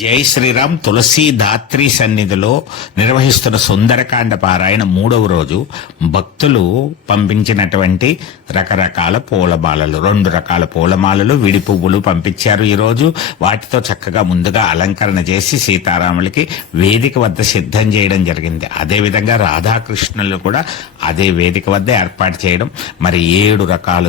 జై శ్రీరామ్ తులసి దాత్రి సన్నిధిలో నిర్వహిస్తున్న సుందరకాండ పారాయణ మూడవ రోజు భక్తులు పంపించినటువంటి రకరకాల పూలమాలలు రెండు రకాల పూలమాలలు విడి పువ్వులు పంపించారు ఈరోజు. వాటితో చక్కగా ముందుగా అలంకరణ చేసి సీతారాములకి వేదిక వద్ద సిద్ధం చేయడం జరిగింది. అదేవిధంగా రాధాకృష్ణులు కూడా అదే వేదిక వద్ద ఏర్పాటు చేయడం. మరి ఏడు రకాల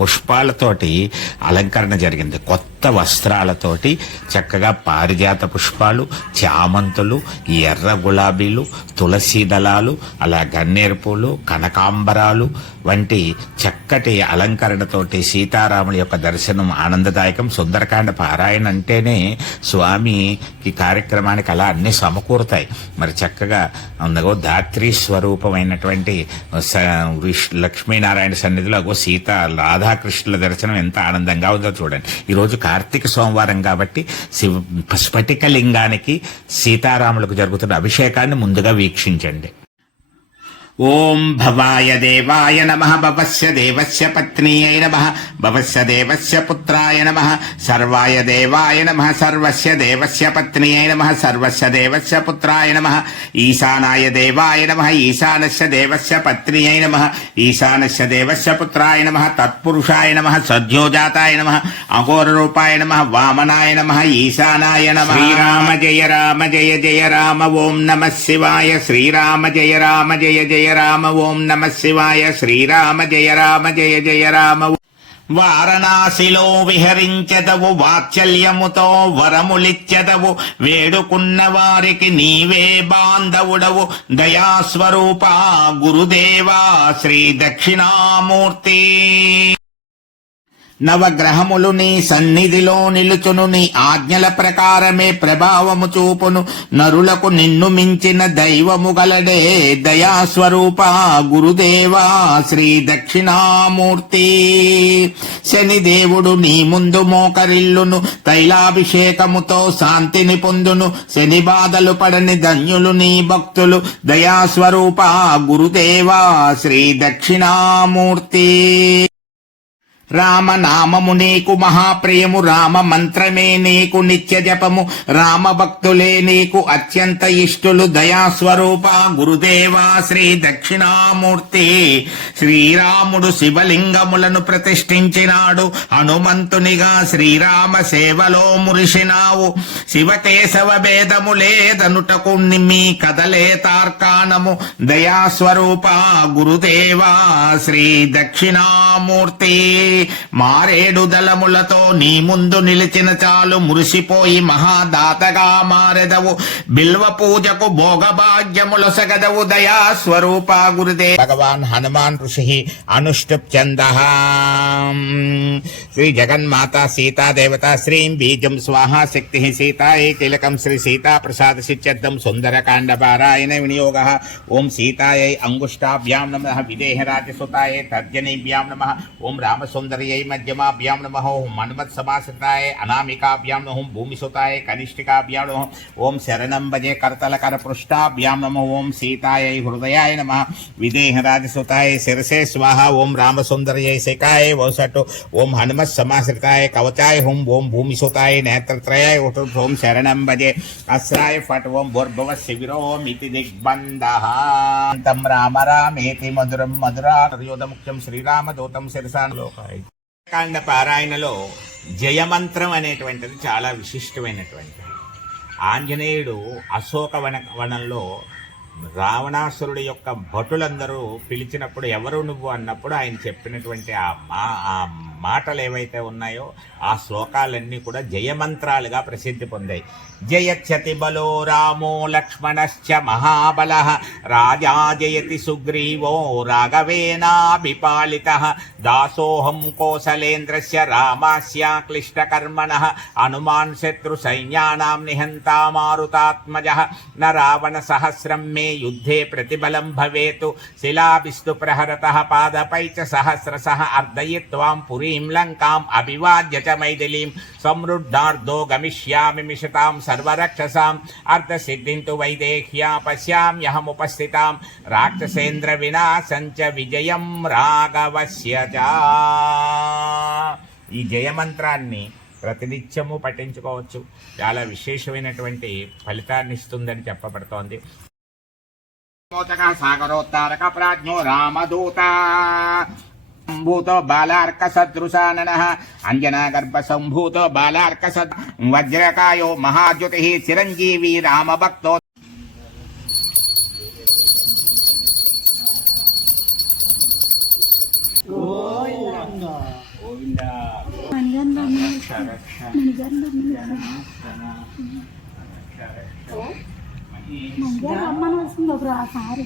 పుష్పాలతోటి అలంకరణ జరిగింది. కొత్త వస్త్రాలతోటి చక్కగా పారిజాత పుష్పాలు చామంతులు ఎర్ర గులాబీలు తులసి దళాలు అలా గన్నేరు పూలు కనకాంబరాలు వంటి చక్కటి అలంకరణతోటి సీతారాముల యొక్క దర్శనం ఆనందదాయకం. సుందరకాండ పారాయణ అంటేనే స్వామికి కార్యక్రమానికి అలా అన్ని సమకూరుతాయి. మరి చక్కగా అందుగో ధాత్రి స్వరూపమైనటువంటి స- విష్- లక్ష్మీనారాయణ సన్నిధిలో అగో సీత రాధాకృష్ణుల దర్శనం ఎంత ఆనందంగా ఉందో చూడండి. ఈరోజు కార్తీక సోమవారం కాబట్టి శివ స్ఫటికలింగానికి సీతారాములకు జరుగుతున్న అభిషేకాన్ని ముందుగా వీక్షించండి. ఓం భవాయ దేవాయ నమ భవస్య దేవస్య పత్నీయై నమ భవస్య దేవస్య పుత్రాయ నమ సర్వాయ దేవాయ నమ సర్వస్య దేవస్య పత్నీయై నమ సర్వస్య దేవస్య పుత్రాయ నమ ఈశానాయ దేవాయ నమ ఈశానస్య దేవస్య పత్నీయై నమ ఈశానస్య దేవస్య పుత్రాయ నమ తత్పురుషాయ నమ సద్యోజాతాయ నమ అఘోర రూపాయ నమ వామనాయ నమ ఈశానాయ నమ. శ్రీరామ జయ రామ జయ జయ రామ ఓం నమ శివాయ శ్రీరామ జయ రామ జయ జయ జయ రామ ఓం నమ శివాయ శ్రీరామ జయ రామ జయ జయ రామ వారణాసిలో విహరించదవు వాత్సల్యముతో వరములిచ్చదవు వేడుకున్న వారికి నీవే బాంధవుడవు దయాస్వరూప గురుదేవా శ్రీ దక్షిణామూర్తి। నవగ్రహములు నీ సన్నిధిలో నిలుచును నీ ఆజ్ఞల ప్రకారమే ప్రభావము చూపును. నరులకు నిన్ను మించిన దైవము గలడే దయాస్వరూప గురుదేవా శ్రీ దక్షిణామూర్తి. శనిదేవుడు నీ ముందు మోకరిల్లును తైలాభిషేకముతో శాంతిని పొందును. శని బాధలు పడని ధన్యులు నీ భక్తులు దయాస్వరూప గురుదేవా శ్రీ దక్షిణామూర్తి. రామనామము నీకు మహాప్రియము రామ మంత్రమే నీకు నిత్య జపము రామ భక్తులే నీకు అత్యంత ఇష్టులు దయాస్వరూప గురుదేవా శ్రీ దక్షిణామూర్తి. శ్రీరాముడు శివలింగములను ప్రతిష్ఠించినాడు హనుమంతునిగా శ్రీరామ సేవలో మురిసినావు. శివకేశవ భేదము లేదనుటకు మీ కదలే తార్కాణము దయాస్వరూప గురుదేవా శ్రీ దక్షిణామూర్తి. మారేడు దళములతో నీ ముందు నిలిచిన చాలు మురిసిపోయి మహాదాతగా మారెదవు. బిల్వ పూజకు భోగభాగ్యముల సగదవు దయా స్వరూప గురుదే. భగవాన్ హనుమాన్ ఋషి అనుష్టుప్ చంద శ్రీ జగన్మాత సీతాదేవత శ్రీం బీజం స్వాహ శక్తి సీతాయే కీలకం శ్రీ సీతా ప్రసాద సిత్యర్థం సుందరకాండ పారాయణ వినియోగ. ఓం సీతాయై అంగుష్టాభ్యాం నమ. విదేహరాజసుతాయే తర్జనీభ్యాం నమ. ఓం రామసు రామసుందర్యై మధ్యమాభ్యాం నమ ఓం మన్మత్ సమాసతాయ అనామికాభ్యాం నమ భూమిసుతాయ కనిష్ఠికాభ్యాం నమ ఓం శరణం భజే కర్తలకర పృష్టాభ్యాం నమ ఓం సీతాయై హృదయాయ నమ విదేహరాజసుతాయ శిరసే స్వాహ ఓం రామసుందర్యై శిఖాయ వసటు ఓం హనుమత్ సమాశ్రితాయ కవచాయ హోం ఓం భూమిసుతాయ నేత్రత్రయాయ ఉటు ఓం శరణం భజే అస్రాయ ఫట్ ఓం భోర్భవ శిబిరోమితి దిగ్బంధః తం రామ రామేతి మధురం మధురాయోధ ముఖ్యం శ్రీరామదూతం శిరసాలోకాయ కాండ పారాయణలో జయమంత్రం అనేటువంటిది చాలా విశిష్టమైనటువంటిది. ఆంజనేయుడు అశోక వన వనంలో రావణాసురుడి యొక్క భటులందరూ పిలిచినప్పుడు ఎవరు నువ్వు అన్నప్పుడు ఆయన చెప్పినటువంటి ఆ మా ఆ మాటలు ఏవైతే ఉన్నాయో ఆ శ్లోకాలన్నీ కూడా జయమంత్రాలుగా ప్రసిద్ధి పొందాయి. జయచ్చతి బలో రామో లక్ష్మణశ్చ మహాబల రాజా జయతి సుగ్రీవో రాఘవేనాభిపాలిత దాసోహం కోసలేంద్రస్య రామాస్య క్లిష్టకర్మణ హనుమాన్ శత్రు సైన్యానాం నిహంతా మారుతాత్మజ న రావణ సహస్రం మే యుద్ధే ప్రతిబలం భవేతు శిలాభిస్తు ప్రహరత పాదపై చ అర్ధయిత్వాం పురీ లంకాం అభివాద్య చ మైథిలీం సమృద్ధార్థో గమిష్యామి మిషతాం సర్వరక్షసాం అర్ధసిద్ధింతు వైదేహ్యా పశ్యామ్యహముపస్థితాం రాక్షసేంద్ర వినాశం చ విజయం రాఘవస్య ఈ జయమంత్రాన్ని ప్రతినిత్యము పఠించుకోవచ్చు. చాలా విశేషమైనటువంటి ఫలితాన్ని ఇస్తుందని చెప్పబడుతోంది. మోచక సాగరోత్తారక ప్రాజ్ఞో రామదూత సంభూతో బాలార్క సదృశానన అంజనా గర్భ సంభూతో బాలార్క సద్ వజ్రకాయో మహాద్యుతి చిరంజీవి రామభక్తో రమ్మనవలసింది ఒక సారి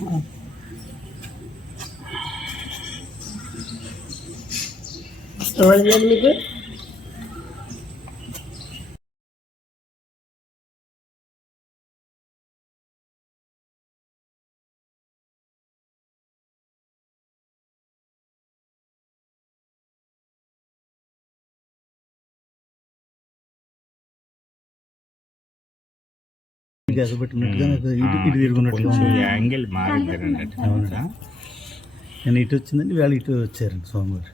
તો મિત્રો గ్యాస్ పెట్టుకున్నట్టుగా నాకు ఇటు తిరుగున్నట్టుగా యాంగిల్ మారింది? నేను ఇటు వచ్చిందండి వాళ్ళు ఇటు వచ్చారండి స్వామివారు.